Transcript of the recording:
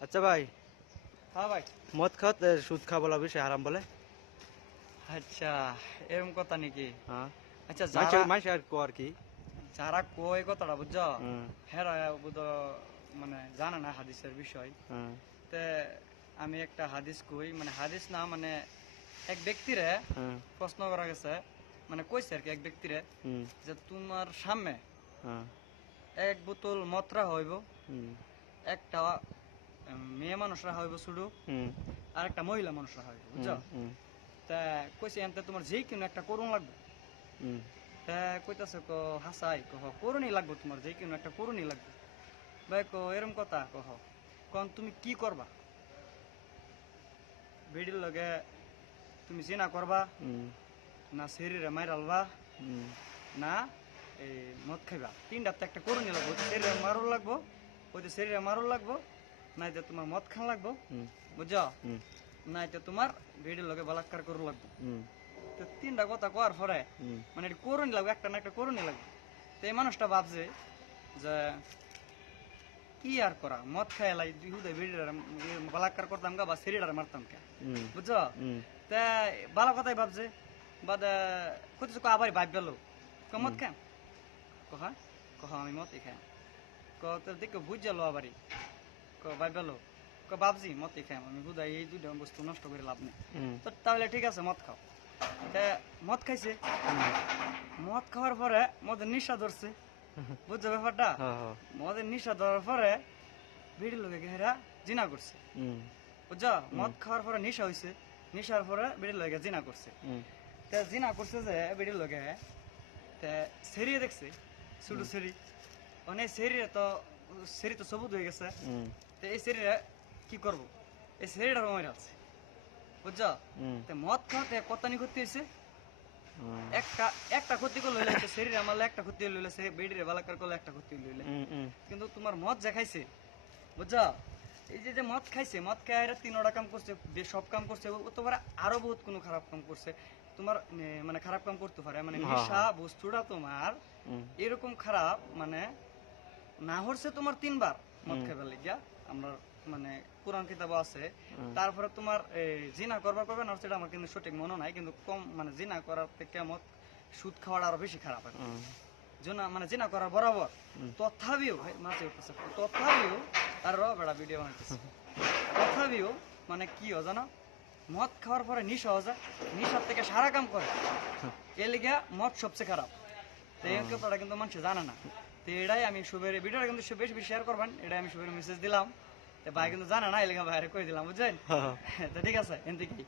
আচ্ছা ভাই। হ্যাঁ ভাই। মদ খাওয়াত সুদ খাওয়া বলা বিষয় হারাম বলে? আচ্ছা এরকম কথা নাকি? হ্যাঁ। আচ্ছা মাইসে আর কো আর কি? যারা কয় কথাটা বুঝছ? হেরা বুধ মানে জানে না হাদিসের বিষয়। তে আমি একটা হাদিস কই মানে হাদিস না মানে এক ব্যক্তিরে প্রশ্ন করা গেছে মানে কইছে আর কি এক ব্যক্তিরে যে তোমার সামনে হ্যাঁ, এক বোতল মত্রা হইব একটা মেয়ে মানুষরা হইব শুধু আর একটা মহিলা মানুষরা হইব বুঝছ? তা কইছে এনতে তোমার যেই কোনো একটা করুন লাগবে। তা কইতাছে কো হাসাই কহ করুনই লাগবে তোমার যেই কোনো একটা করুনই লাগবে। ভাই কো এরম কথা কহ কোন তুমি কি করবা? বেডির লগে তুমি জিনা করবা না শরীরে মাইরালবা না এই মদ খাইবা? তিনটাতে একটা করুনই লাগবে শরীরে মারুল লাগবো ওই শরীরে মারুল লাগবো নাই তো তোমার মদ খান লাগবো বুঝছ? নাই তো তোমার বেডির লগে বালাক্কার করু লাগবো। তো তিনটা কথা কওয়ার পরে মানে এটা করুনি লাগবে একটা না একটা করুনি লাগবে। তো এই মানুষটা ভাবছে যে কি আর করা? মদ খাই লাই দুই হুদে বেড়িটার বালাক্কার করতাম গা বা সেরিটার মারতাম কে বুঝছ? তা ভালো কথাই ভাবছে বাদ কত আবার ভাব গেল। মদ খাম কহ কহ আমি মদ খাম ক তো দেখো বুঝ গেল আবারই। ভাব গেল ক মদ খাম আমি হুদাই এই দুইটা বস্তু নষ্ট করে লাভ নেই। তো তাহলে ঠিক আছে মদ খাও। মদ খাইছে? মদ খাওয়ার পরে মদের নিশা ধরছে। বুঝছ ব্যাপারটা? হ্যাঁ, হ্যাঁ, মদের নিশা ধরার পরে ভিড়ি লোকে ঘেরা জিনা করছে? বুঝছ? মদ খাওয়ার পরে নিশা হইছে। নিশার পরে ভিড়ি লোকে জিনা করছে। তে জিনা করছে যে ভিড়ি লোকে তে সেরিয়ে দেখছে ছোট সেরি। মানে সেরিয়ে তো সেরি তো সবুজ হয়ে গেছে। এই সেরিরে কি করব? এই সেরিটার মরে আছে বুঝছ? তে মদ খাওয়াতে কতানি ক্ষতি হয়েছে। একটা একটা ক্ষতি করলে হইলে তো শরীরে মারলে একটা ক্ষতি হইলে সে বেডিরে বালাকার করলে একটা ক্ষতি হইলে কিন্তু তোমার মদ যে খাইছে বুঝছ? এই যে যে মদ খাইছে মদ খাই এরা তিনটা কাম করছে বে- সব কাম করছে ও তো পারে আরও বহুত কোনো খারাপ কাম করছে। তোমার মানে খারাপ কাম করতে পারে মানে হ্যাঁ, নেশা বস্তুটা তোমার এরকম খারাপ মানে না হচ্ছে তোমার তিনবার মদ। খাইবার লিগিয়া। আমরা মানে কোরআন কিতাব আছে। তারপরে তোমার জিনা করবার করবে না সেটা আমার কিন্তু সঠিক মনে নাই কিন্তু কম মানে জিনা করার থেকে মদ সুদ খাওয়াটা আরও বেশি খারাপ আর জোনা মানে জিনা করার বরাবর। তথাপিও মাঝে উঠতেছে তথাপিও আর র বেড়া ভিডিও বানাইতেছে। তথাপিও মানে কি হয় জানো? মদ খাওয়ার পরে নিশা হয়ে যায় নিশার থেকে সারা কাম করে। লিগে মদ সবচেয়ে খারাপ। এই কথাটা কিন্তু মানুষ জানে না। তো এটাই আমি শুভের ভিডিওটা কিন্তু বেশি বেশি শেয়ার করবেন। এটাই আমি শুভের মেসেজ দিলাম। তো ভাই কিন্তু জানে না এলাকা ভাইয়ের বাইরে করে দিলাম বুঝছেন? হ্যাঁ, হ্যাঁ। তো ঠিক আছে এনতে থেকেই